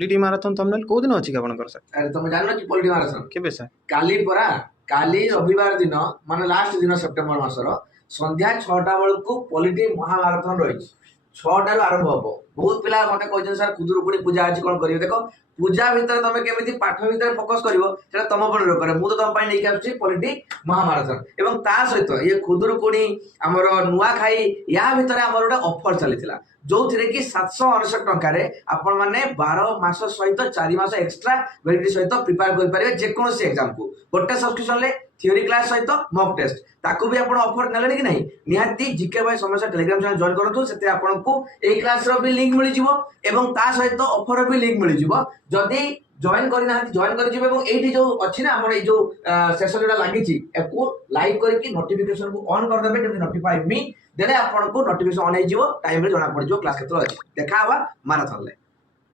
Polity marathon thumbnail को दिन अछि आपनकर सर? अरे तुम जानो कि पॉलिटी मैराथन केबे सर? काली परा काली रविवार दिन माने लास्ट दिन सेप्टेम्बर मासर संध्या 6टा बेलू पॉलिटी महामाराथन रही 6टा आरंभ हम बहुत पिला मते कहछन सर खुदुरुकुणी पूजा आज कोन करियो देखो पूजा भीतर तमे केमिति पाठ भीतर फोकस करिवो सेटा तम पर निर्भर करे मु तो तम पई नै आछि पॉलिटी महामाराथन एवं ता सहित ये खुदुरुकुणी हमर नुआ खाई या भीतर हमर ओटा ऑफर चलीथिला जो थिरे कि 769 टंका रे आपण माने 12 मास सहित 4 मास एक्स्ट्रा वैलिडिटी सहित प्रिपेयर करि परिबे जे कोनोसी एग्जाम को गोटे सब्सक्रिप्शन ले थ्योरी क्लास सहित मॉक टेस्ट ताकू भी आपण ऑफर नले कि नहीं निहाती जीके भाई समस्या टेलीग्राम चैनल जॉइन करंतु सेते आपण को ए क्लास रो भी लिंक मिलि जिवो एवं ता सहित ऑफर भी लिंक मिलि जिवो जदी जॉइन करना जॉइन कर जिवो एवं एठी जो अछि ना हमर ए जो सेशन जोडा लागि छि एको लाइक करके नोटिफिकेशन को ऑन कर देबे जदी नोटिफाई मी देले आपण को नोटिफिकेशन ऑन हे जिवो टाइम रे जणा पड़ जिवो क्लास केतरो अछि देखा हवा माराथन ले।